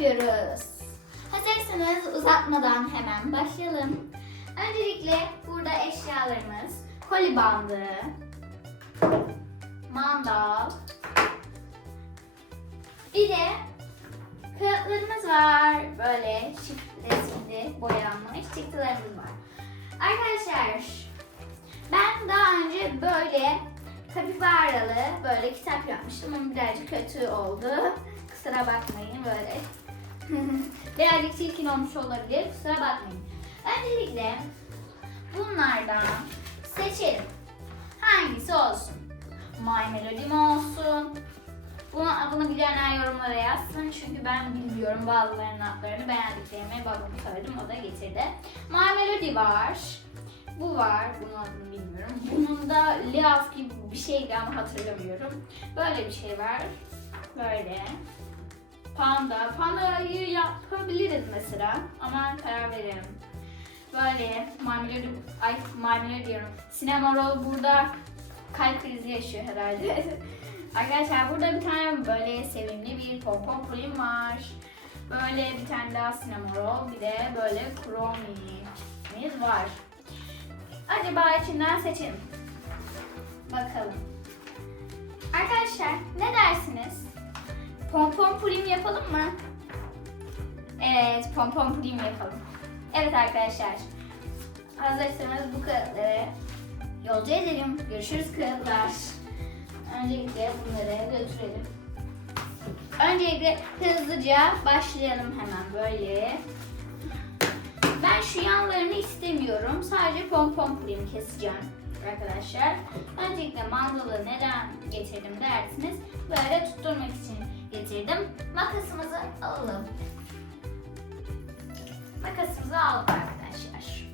yapıyoruz. Hazırsanız uzatmadan hemen başlayalım. Öncelikle burada eşyalarımız koli bandı, mandal, bir de kağıtlarımız var. Böyle çift resimli boyanmış çıktılarımız var. Arkadaşlar ben daha önce böyle kapibaralı böyle kitap yapmıştım ama birazcık kötü oldu. Kusura bakmayın böyle. birazcık çirkin olmuş olabilir. Kusura bakmayın. Öncelikle bunlardan seçelim. Hangisi olsun? My Melody mi olsun? Bunun adını bilenler yorumlara yazsın. Çünkü ben bilmiyorum bazılarının adlarını beğendiklerimi babam söyledim o da getirdi. My Melody var. Bu var. Bunun adını bilmiyorum. Bunun da Leaf gibi bir şeydi ama hatırlamıyorum. Böyle bir şey var. Böyle. Panda. Pandayı yapabiliriz mesela. Ama karar verelim. Böyle Marmelade, ay Marmelade diyorum. Cinnamon burada kalp krizi yaşıyor herhalde. Arkadaşlar burada bir tane böyle sevimli bir pompon pulim var. Böyle bir tane daha cinnamon bir de böyle kromimiz var. Acaba içinden seçelim. Bakalım. Arkadaşlar ne dersiniz? Pompon pulim yapalım mı? Evet, pompon pulim yapalım. Evet arkadaşlar. Hazırsanız bu kağıtları yolcu edelim. Görüşürüz kağıtlar. Öncelikle bunları götürelim. Öncelikle hızlıca başlayalım hemen böyle. Ben şu yanlarını istemiyorum. Sadece pompon pulimi keseceğim arkadaşlar. Öncelikle mandalı neden getirdim dersiniz. Böyle tutturmak için getirdim. Makasımızı alalım. Makasımızı aldık arkadaşlar.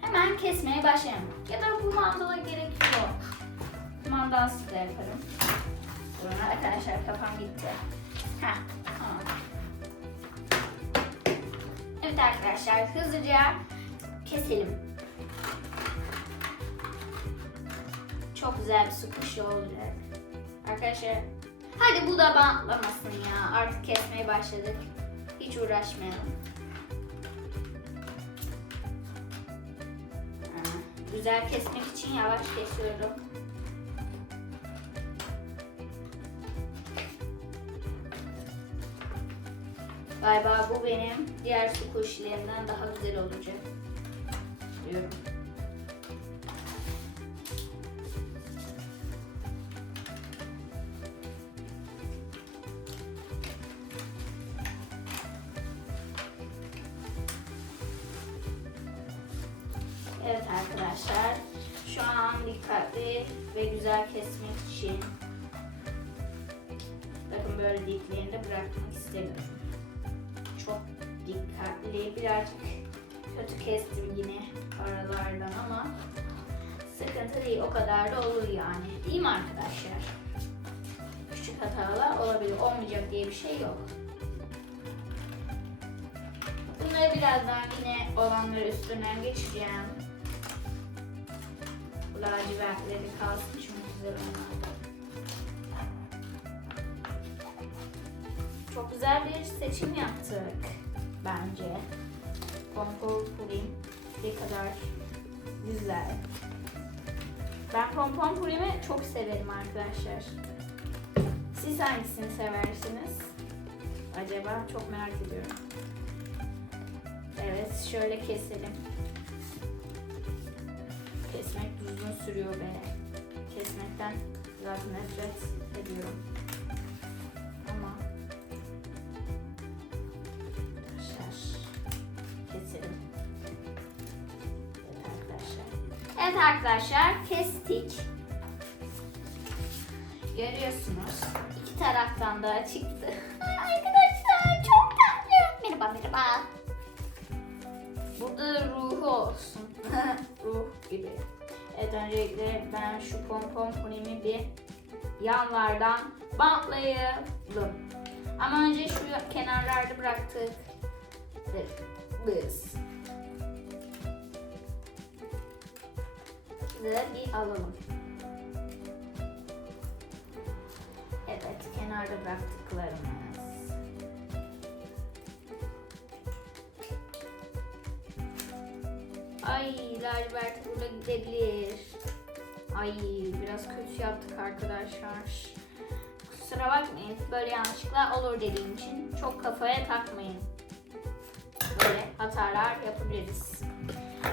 Hemen kesmeye başlayalım. Ya da bu mandala gerek yok. Mandalsız da yaparım. Durun arkadaşlar kafam gitti. Heh. Evet arkadaşlar hızlıca keselim. Çok güzel bir su olacak. Arkadaşlar hadi bu da bantlamasın ya. Artık kesmeye başladık. Hiç uğraşmayalım. Güzel kesmek için yavaş kesiyorum. Galiba bu benim diğer su kuşlarından daha güzel olacak. Diyorum. Arkadaşlar. Şu an dikkatli ve güzel kesmek için bakın böyle diplerini bırakmak istemiyorum. Çok dikkatli, birazcık kötü kestim yine aralardan ama sıkıntı değil, o kadar da olur yani. Değil mi arkadaşlar? Küçük hatalar olabilir, olmayacak diye bir şey yok. Bunları birazdan yine olanları üstünden geçeceğim. Lacivertleri kalsın çünkü güzel onlar. Çok güzel bir seçim yaptık bence. Pompon purim ne kadar güzel. Ben pompon purimi çok severim arkadaşlar. Siz hangisini seversiniz? Acaba çok merak ediyorum. Evet şöyle keselim. Uzun sürüyor be. Kesmekten zaten nefret ediyorum. Ama arkadaşlar keselim. Evet arkadaşlar. Evet arkadaşlar kestik. Görüyorsunuz. iki taraftan da çıktı. arkadaşlar çok tatlı. Merhaba merhaba. Burada ruhu olsun. Ruh gibi. Evet öncelikle ben şu pompon punimi bir yanlardan bantlayalım. Ama önce şu kenarlarda bıraktık. Biz. Bir alalım. Evet kenarda bıraktıklarımız. Ay lacivert burada gidebilir. Ay biraz kötü yaptık arkadaşlar. Kusura bakmayın böyle yanlışlıkla olur dediğim için çok kafaya takmayın. Böyle hatalar yapabiliriz.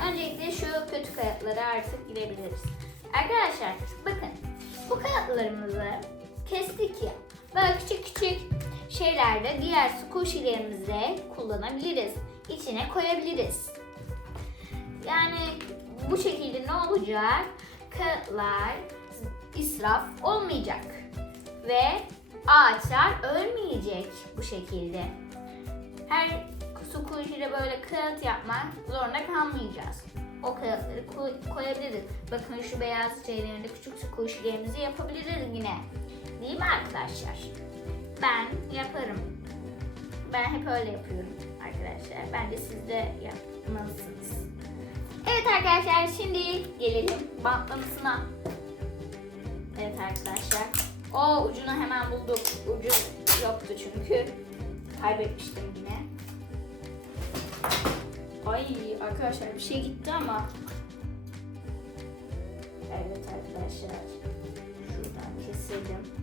Öncelikle şu kötü kağıtları artık girebiliriz. Arkadaşlar bakın bu kağıtlarımızı kestik ya. Böyle küçük küçük şeylerde diğer squishy'lerimizde kullanabiliriz. İçine koyabiliriz. Yani bu şekilde ne olacak? Kağıtlar israf olmayacak. Ve ağaçlar ölmeyecek bu şekilde. Her squishy'de böyle kağıt yapmak zorunda kalmayacağız. O kağıtları koy- koyabiliriz. Bakın şu beyaz şeylerinde küçük squishy'lerimizi yapabiliriz yine. Değil mi arkadaşlar? Ben yaparım. Ben hep öyle yapıyorum arkadaşlar. Bence siz de yapmalısınız. Evet arkadaşlar şimdi gelelim bantlamasına. Evet arkadaşlar. O ucunu hemen bulduk. Ucu yoktu çünkü. Kaybetmiştim yine. Ay arkadaşlar bir şey gitti ama. Evet arkadaşlar. Şuradan keselim.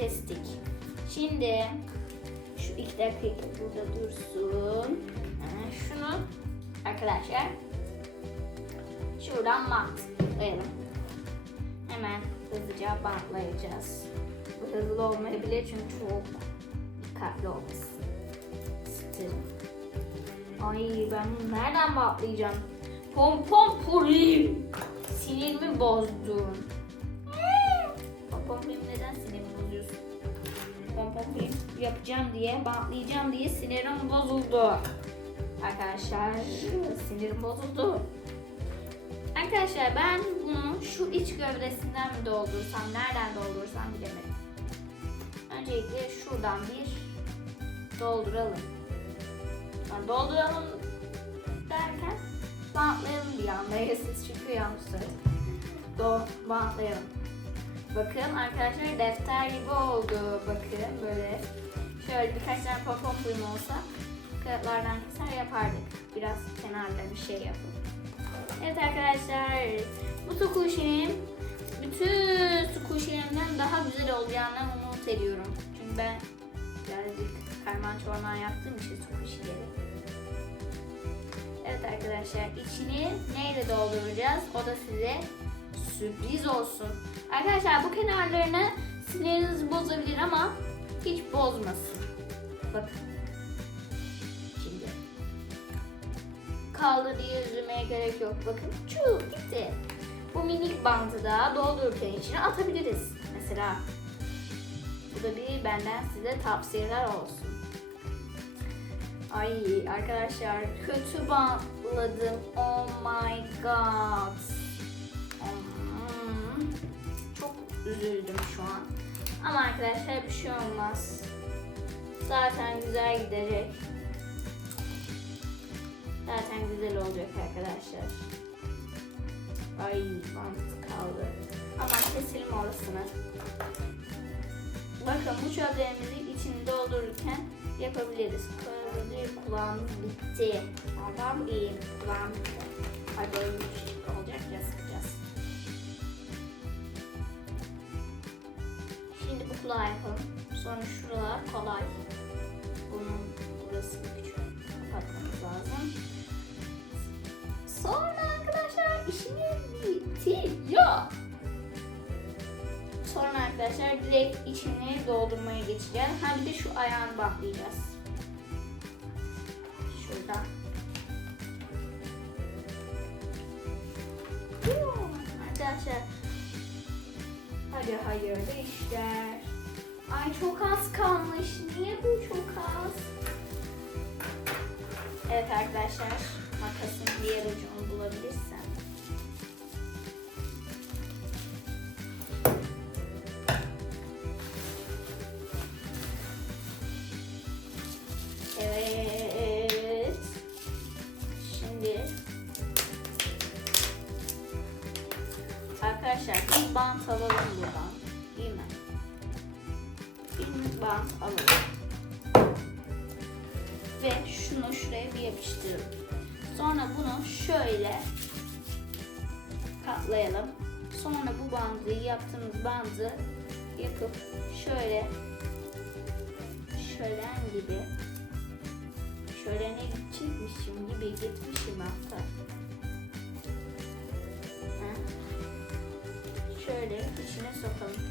Kestik. Şimdi şu iki dakika burada dursun. Şunu arkadaşlar şuradan bantlayalım. Hemen hızlıca bantlayacağız. Bu hızlı olmayabilir çünkü çok dikkatli olmasın. Ay ben bunu nereden bantlayacağım? Pom pom purim. Sinirimi bozdun. Pom pom purim neden sinirimi bozuyorsun? Pom pom purim yapacağım diye, bantlayacağım diye sinirim bozuldu. Arkadaşlar sinirim bozuldu. Arkadaşlar ben bunu şu iç gövdesinden mi doldursam, nereden doldursam bilemedim. Öncelikle şuradan bir dolduralım. Yani dolduralım derken bantlayalım. Ya Siz çünkü yanlış söyledim. Do bantlayalım. Bakın arkadaşlar defter gibi oldu. Bakın böyle. Şöyle birkaç tane popon buyum olsa kağıtlardan keser yapardık. Biraz kenarda bir şey yapıp. Evet arkadaşlar bu squishy'nin bütün squishy'lerimden daha güzel olacağını umut ediyorum. Çünkü ben birazcık karman çorman yaptığım için squishy'leri. Evet arkadaşlar içini neyle dolduracağız? O da size sürpriz olsun. Arkadaşlar bu kenarlarını siniriniz bozabilir ama hiç bozmasın. Bakın. Şimdi kaldı diye üzülmeye gerek yok. Bakın çuu gitti. Bu minik bandı da doldururken içine atabiliriz. Mesela bu da bir benden size tavsiyeler olsun. Ay arkadaşlar kötü bantladım. Oh my god. Hmm, Çok üzüldüm şu an. Ama arkadaşlar bir şey olmaz. Zaten güzel gidecek. Zaten güzel olacak arkadaşlar. Ay bant kaldı. Ama keselim orasını. Bakın bu çöplerimizi içini doldururken yapabiliriz. Kulağımız bitti. Adam iyi. Kulağım bitti. Hadi Kulağı yapalım. Sonra şuralar kolay. Bunun burası küçük. Kapatmamız lazım. Sonra arkadaşlar işimiz bitiyor. Sonra arkadaşlar direkt içini doldurmaya geçeceğiz. Ha bir de şu ayağını bantlayacağız. Şurada. Yoo, Arkadaşlar. Hadi hayırlı işler. Ay çok az kalmış. Niye bu çok az? Evet arkadaşlar. Makasın diğer ucunu bulabilirsem. Evet. Şimdi buradan. Değil mi? Bant alalım. Ve şunu şuraya bir yapıştıralım. Sonra bunu şöyle katlayalım. Sonra bu bandı yaptığımız bandı yapıp şöyle şölen gibi şölene gidecekmişim gibi gitmişim hatta. Şöyle içine sokalım.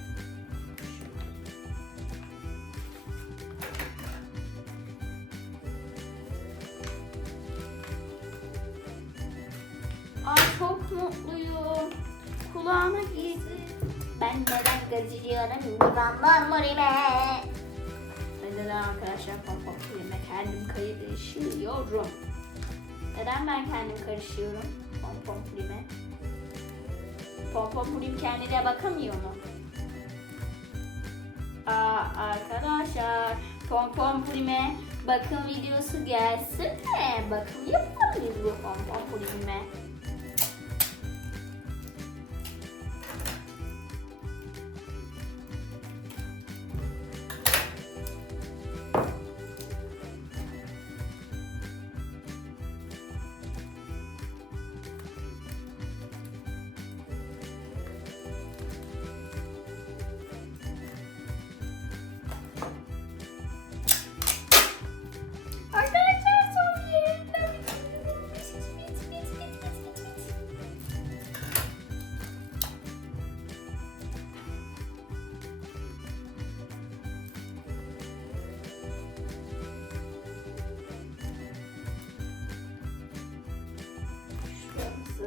Kulağına girdi. Ben neden gaziliyorum? Divanlar morime. Neden arkadaşlar pompon filme kendim karışıyorum? Neden ben kendim karışıyorum pompon filme? Pompon film kendine bakamıyor mu? Aa, arkadaşlar pompon filme bakım videosu gelsin mi? Bakım yapalım bu pompon filme. Arkadaşlar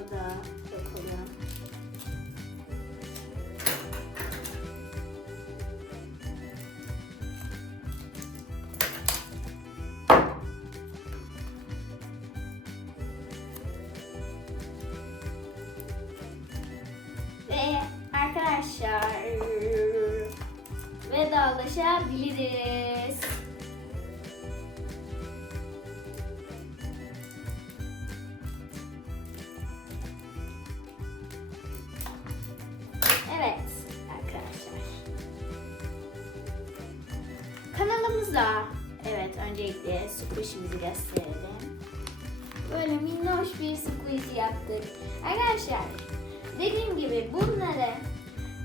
Şurası da Kanalımıza evet öncelikle squishimizi gösterelim. Böyle minnoş bir squish yaptık. Arkadaşlar dediğim gibi bunları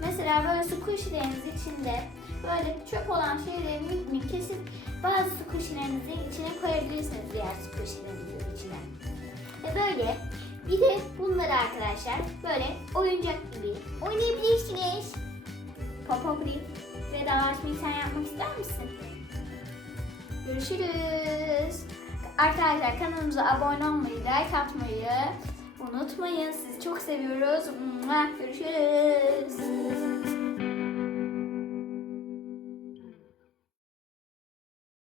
mesela böyle squishleriniz içinde böyle çöp olan şeyleri mik kesip bazı squishlerinizin içine koyabilirsiniz diğer squishlerinizin içine. Ve böyle bir de bunları arkadaşlar böyle oyuncak gibi oynayabilirsiniz. Popopri vedalaşmayı sen yapmak ister misin? Görüşürüz. Arkadaşlar kanalımıza abone olmayı, like atmayı unutmayın. Sizi çok seviyoruz. Görüşürüz.